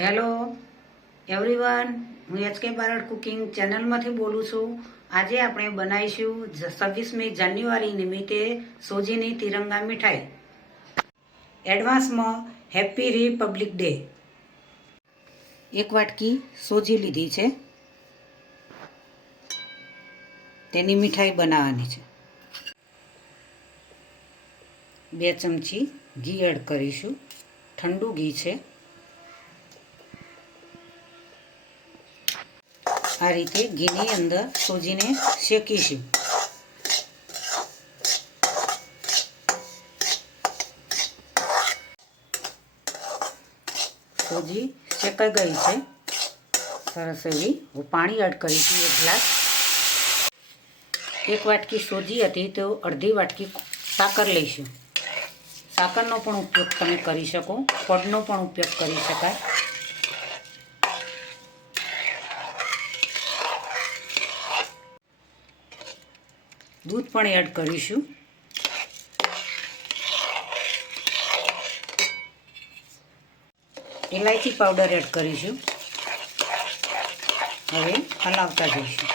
Hello everyone, હું H K Barad cooking ચેનલમાંથી બોલું છું. આજે આપણે બનાવીશું 26મી જાન્યુઆરી નિમિત્તે સોજીની તિરંગા મીઠાઈ. એડવાન્સમાં હેપી રિપબ્લિક ડે. એક વાટકી સોજી લીધી છે, તેની મીઠાઈ બનાવવાની છે. 2 ચમચી ઘી એડ કરીશું. ઠંડુ ઘી છે. આ રીતે ઘીની અંદર સોજીને શેકીશું. સોજી શેકાઈ ગઈ છે સરસ એવી. હું પાણી એડ કરીશું 1 ગ્લાસ. 1 વાટકી સોજી હતી તો અડધી વાટકી સાકર લઈશું. સાકરનો પણ ઉપયોગ તમે કરી શકો, પડનો પણ ઉપયોગ કરી શકાય. દૂધ પણ એડ કરીશું. ઇલાયચી પાવડર એડ કરીશું. હવે હલાવતા જઈશું.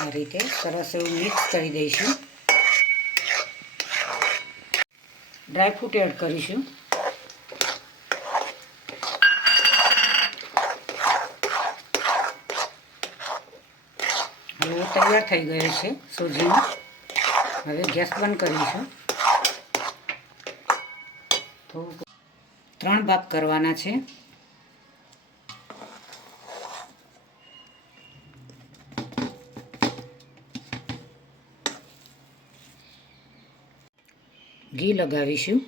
આ રીતે સરસ એવું મિક્સ કરી દઈશું. ડ્રાયફ્રૂટ એડ કરીશું. હવે તૈયાર થઈ ગયો છે સોજીનો. હવે ગેસ બંધ કરીશું. 3 ભાગ કરવાના છે. ઘી લગાવીશું.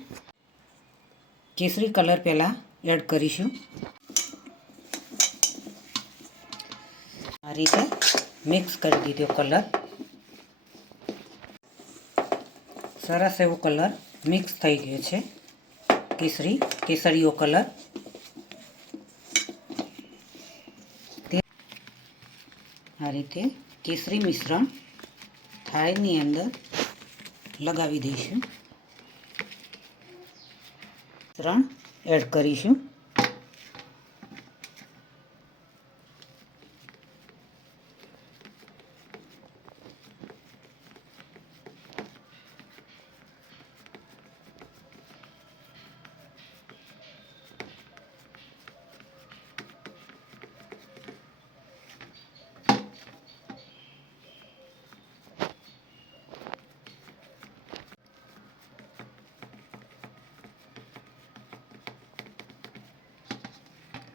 કેસરી કલર પહેલાં એડ કરીશું. આ રીતે મિક્સ કરી દીધો કલર. સરસ એવો કલર મિક્સ થઈ ગયો છે. કેસરીયો કલર. આ રીતે કેસરી મિશ્રણ થાળીની અંદર લગાવી દઈશું. મિશ્રણ એડ કરીશું.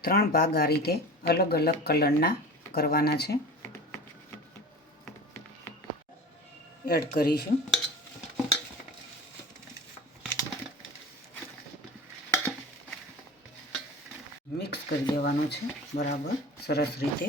ત્રણ ભાગ આ રીતે અલગ અલગ કલરના કરવાના છે. એડ કરીશું. મિક્સ કરી દેવાનું છે બરાબર સરસ રીતે.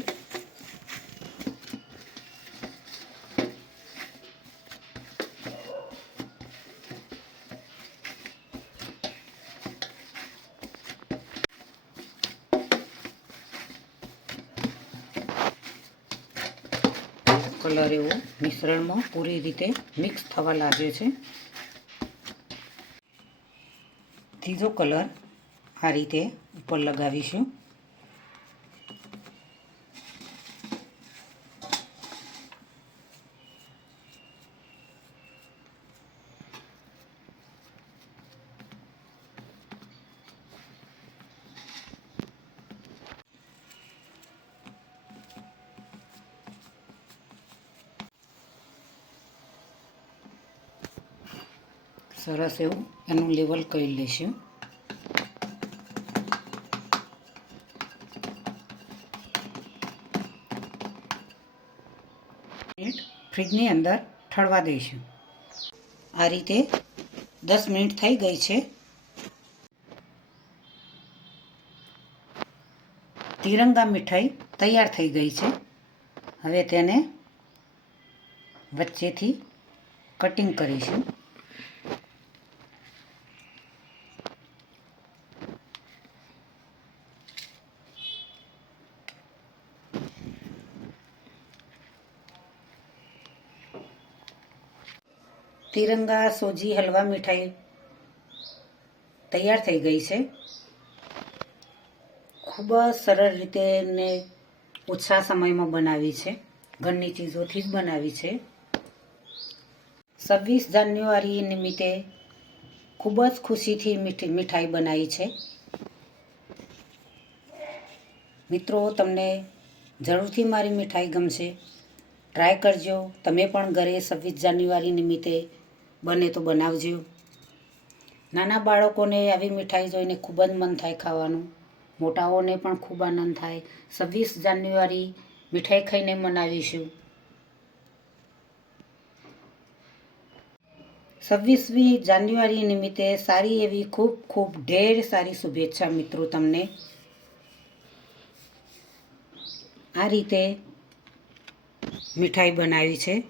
કલર એવો મિશ્રણમાં પૂરી રીતે મિક્સ થવા લાગે છે. ત્રીજો કલર આ રીતે ઉપર લગાવીશું. સરસ એવું એનું લેવલ કરી લઈશું. ફ્રીજની અંદર ઠરવા દઈશું. આ રીતે 10 મિનિટ થઈ ગઈ છે. તિરંગા મીઠાઈ તૈયાર થઈ ગઈ છે. હવે તેને વચ્ચેથી કટિંગ કરીશું. તિરંગા સોજી હલવા મીઠાઈ તૈયાર થઈ ગઈ છે. ખૂબ જ સરળ રીતે ને ઓછા સમયમાં બનાવી છે. ઘરની ચીજોથી જ બનાવી છે. 26 જાન્યુઆરી નિમિત્તે ખૂબ જ ખુશીથી મીઠાઈ બનાવી છે. મિત્રો, તમને જરૂરથી મારી મીઠાઈ ગમશે. ટ્રાય કરજો. તમે પણ ઘરે 26 જાન્યુઆરી નિમિત્તે બને તો બનાવજો. નાના બાળકોને આવી મીઠાઈ જોઈને ખૂબ જ મન થાય ખાવાનું. મોટાઓને પણ ખૂબ આનંદ થાય. 26 જાન્યુઆરી મીઠાઈ ખાઈને મનાવીશું. 26મી જાન્યુઆરી નિમિત્તે સારી એવી ખૂબ ખૂબ ઢેર સારી શુભેચ્છા મિત્રો તમને. આ રીતે મીઠાઈ બનાવી છે.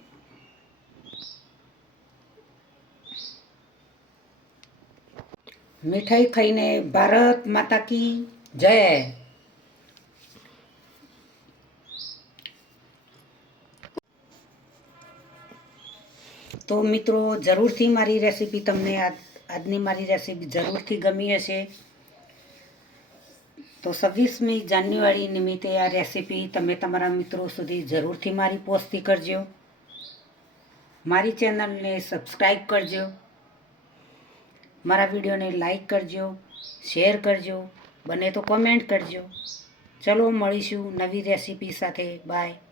મીઠાઈ ખાઈને ભારત માતા કી જય. તો મિત્રો, જરૂરથી મારી રેસીપી તમને આજની મારી રેસીપી જરૂરથી ગમી હશે. તો 26મી જાન્યુઆરી નિમિત્તે આ રેસીપી તમે તમારા મિત્રો સુધી જરૂરથી મારી પોસ્ટથી કરજો. મારી ચેનલને સબસ્ક્રાઈબ કરજો. મારા વિડીયોને લાઈક કરજો, શેર કરજો, બને તો કોમેન્ટ કરજો. ચલો મળીશું નવી રેસીપી સાથે. બાય.